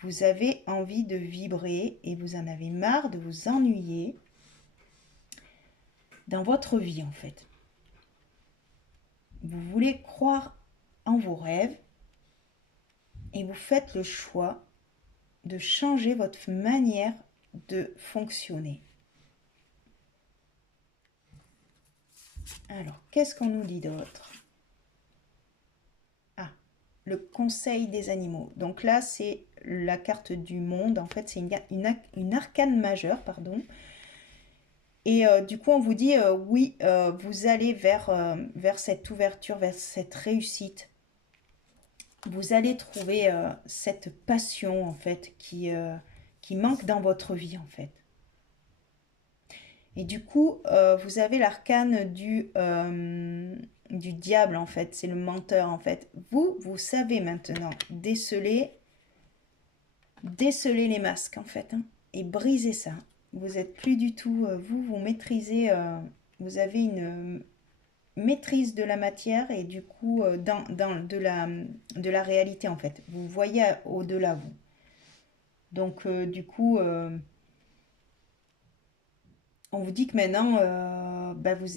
Vous avez envie de vibrer et vous en avez marre de vous ennuyer dans votre vie en fait. Vous voulez croire en vos rêves et vous faites le choix de changer votre manière de fonctionner. Alors, qu'est-ce qu'on nous dit d'autre? Ah, le conseil des animaux. Donc là, c'est la carte du monde. En fait, c'est une arcane majeure, pardon. Et du coup, on vous dit, oui, vous allez vers cette ouverture, vers cette réussite. Vous allez trouver cette passion, en fait, qui manque dans votre vie, en fait. Et du coup, vous avez l'arcane du diable, en fait. C'est le menteur, en fait. Vous savez maintenant déceler les masques, en fait, hein, et briser ça. Vous n'êtes plus du tout... vous maîtrisez... vous avez une maîtrise de la matière et du coup, de la réalité, en fait. Vous voyez au-delà, vous. Donc, du coup... on vous dit que maintenant,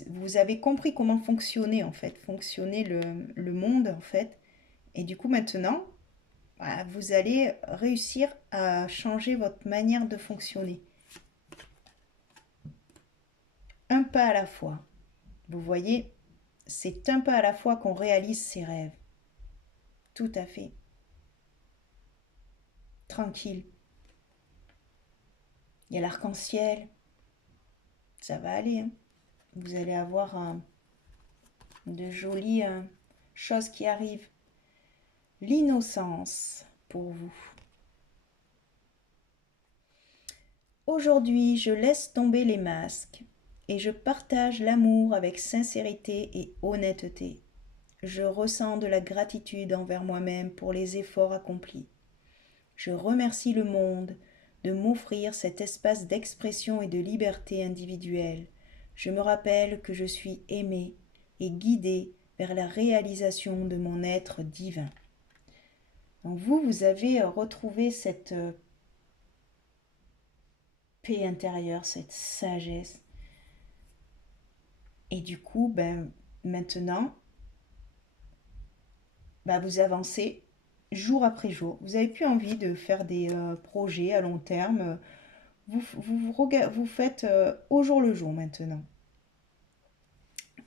vous avez compris comment fonctionner, en fait, fonctionner le monde, en fait. Et du coup, maintenant, bah, vous allez réussir à changer votre manière de fonctionner. Un pas à la fois. Vous voyez, c'est un pas à la fois qu'on réalise ses rêves. Tout à fait. Tranquille. Il y a l'arc-en-ciel. Ça va aller, hein. Vous allez avoir de jolies choses qui arrivent. L'innocence pour vous. Aujourd'hui, je laisse tomber les masques et je partage l'amour avec sincérité et honnêteté. Je ressens de la gratitude envers moi-même pour les efforts accomplis. Je remercie le monde de m'offrir cet espace d'expression et de liberté individuelle. Je me rappelle que je suis aimée et guidée vers la réalisation de mon être divin. Donc vous avez retrouvé cette paix intérieure, cette sagesse. Et du coup, maintenant, vous avancez jour après jour. Vous n'avez plus envie de faire des projets à long terme. Vous faites au jour le jour maintenant.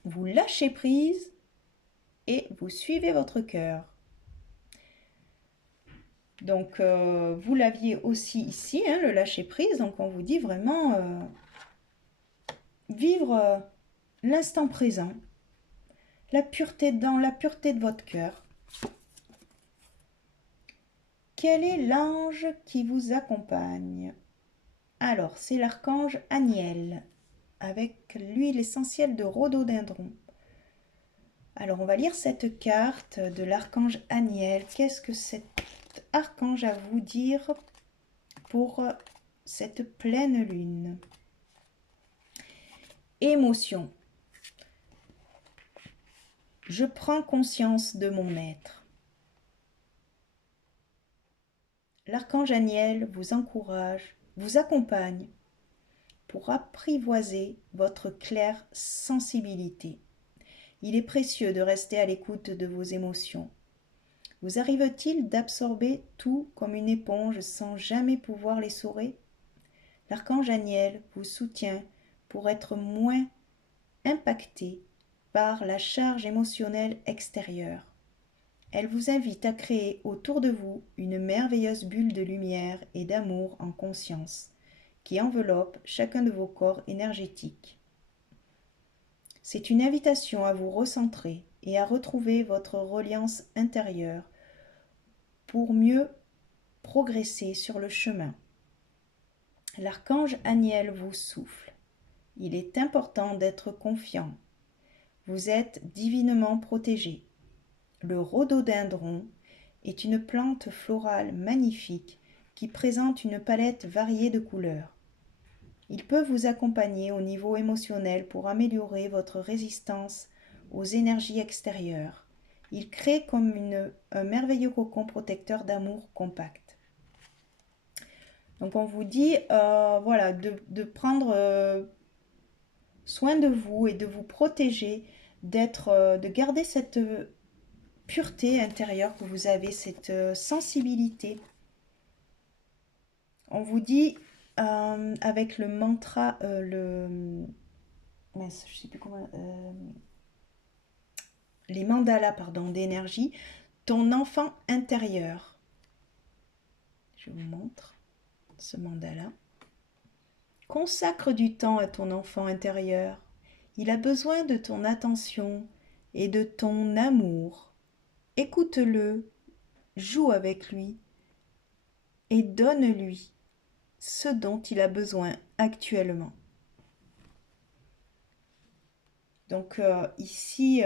Vous lâchez prise et vous suivez votre cœur. Donc, vous l'aviez aussi ici, hein, le lâcher prise. Donc, on vous dit vraiment vivre l'instant présent, la pureté dans la pureté de votre cœur. Quel est l'ange qui vous accompagne? Alors, c'est l'archange Aniel, avec l'huile essentielle de rhododendron. Alors, on va lire cette carte de l'archange Aniel. Qu'est-ce que cet archange a à vous dire pour cette pleine lune? Émotion. Je prends conscience de mon être. L'archange Aniel vous encourage, vous accompagne pour apprivoiser votre claire sensibilité. Il est précieux de rester à l'écoute de vos émotions. Vous arrive-t-il d'absorber tout comme une éponge sans jamais pouvoir l'essorer? L'archange Aniel vous soutient pour être moins impacté par la charge émotionnelle extérieure. Elle vous invite à créer autour de vous une merveilleuse bulle de lumière et d'amour en conscience qui enveloppe chacun de vos corps énergétiques. C'est une invitation à vous recentrer et à retrouver votre reliance intérieure pour mieux progresser sur le chemin. L'archange Aniel vous souffle. Il est important d'être confiant. Vous êtes divinement protégé. Le rhododendron est une plante florale magnifique qui présente une palette variée de couleurs. Il peut vous accompagner au niveau émotionnel pour améliorer votre résistance aux énergies extérieures. Il crée comme un merveilleux cocon protecteur d'amour compact. Donc on vous dit voilà, de prendre soin de vous et de vous protéger, de garder cette pureté intérieure que vous avez, cette sensibilité. On vous dit avec le mantra, je sais plus comment, les mandalas d'énergie, ton enfant intérieur. Je vous montre ce mandala. Consacre du temps à ton enfant intérieur. Il a besoin de ton attention et de ton amour. Écoute-le, joue avec lui et donne-lui ce dont il a besoin actuellement. Donc ici,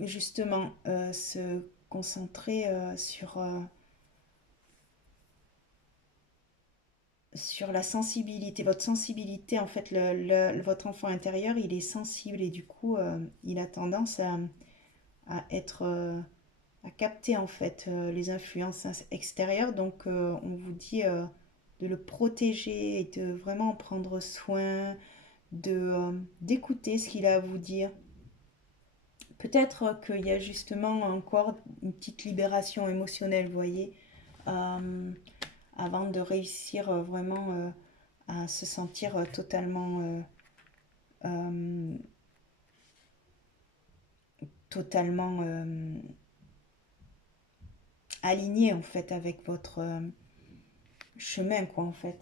justement, se concentrer sur la sensibilité, votre sensibilité. En fait, votre enfant intérieur, il est sensible et du coup, il a tendance à être, à capter en fait les influences extérieures. Donc, on vous dit de le protéger et de vraiment en prendre soin, d'écouter ce qu'il a à vous dire. Peut-être qu'il y a justement encore une petite libération émotionnelle, vous voyez, avant de réussir vraiment à se sentir totalement aligné en fait avec votre chemin, quoi, en fait.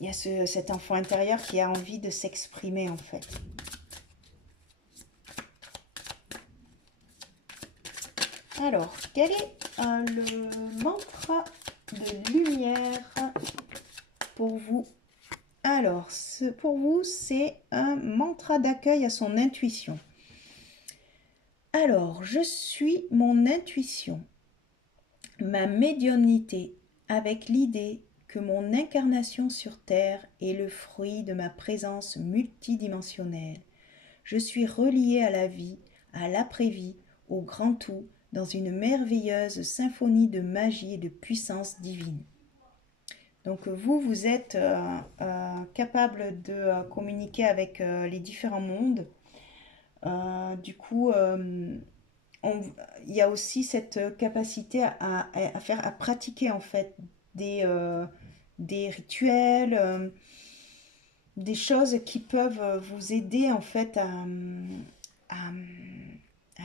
Il y a cet enfant intérieur qui a envie de s'exprimer, en fait. Alors, quel est le mantra de lumière pour vous? Alors, pour vous, c'est un mantra d'accueil à son intuition. Alors, je suis mon intuition, ma médiumnité, avec l'idée que mon incarnation sur Terre est le fruit de ma présence multidimensionnelle. Je suis relié à la vie, à l'après-vie, au grand tout, dans une merveilleuse symphonie de magie et de puissance divine. Donc vous, vous êtes capable de communiquer avec les différents mondes. Du coup, il y a aussi cette capacité à pratiquer en fait des rituels, des choses qui peuvent vous aider en fait à,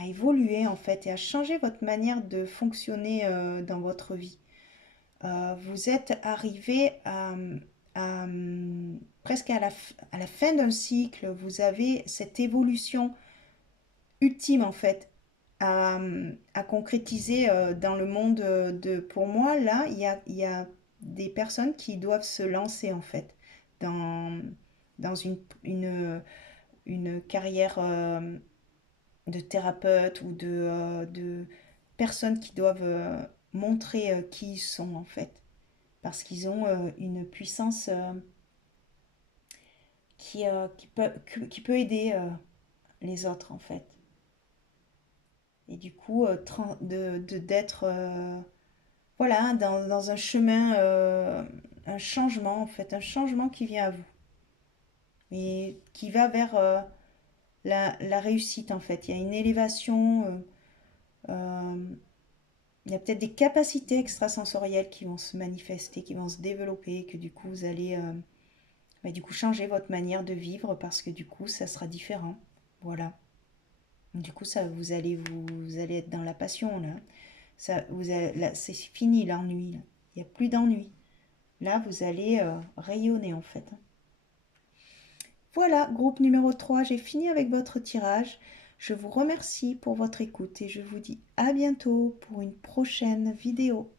à évoluer en fait et à changer votre manière de fonctionner dans votre vie. Vous êtes arrivé à, presque à la fin d'un cycle, vous avez cette évolution ultime en fait à, à concrétiser dans le monde pour moi, là, il y a des personnes qui doivent se lancer en fait dans, dans une carrière de thérapeute ou de personnes qui doivent montrer qui ils sont en fait. Parce qu'ils ont une puissance qui peut aider les autres en fait. Et du coup, d'être voilà, dans un chemin, un changement en fait, un changement qui vient à vous et qui va vers la réussite en fait. Il y a une élévation, euh, il y a peut-être des capacités extrasensorielles qui vont se manifester, qui vont se développer, que du coup vous allez du coup changer votre manière de vivre parce que du coup ça sera différent. Voilà. Du coup ça vous allez être dans la passion là. Ça là, c'est fini l'ennui. Il n'y a plus d'ennui. Là vous allez rayonner en fait. Voilà, groupe numéro 3, j'ai fini avec votre tirage. Je vous remercie pour votre écoute et je vous dis à bientôt pour une prochaine vidéo.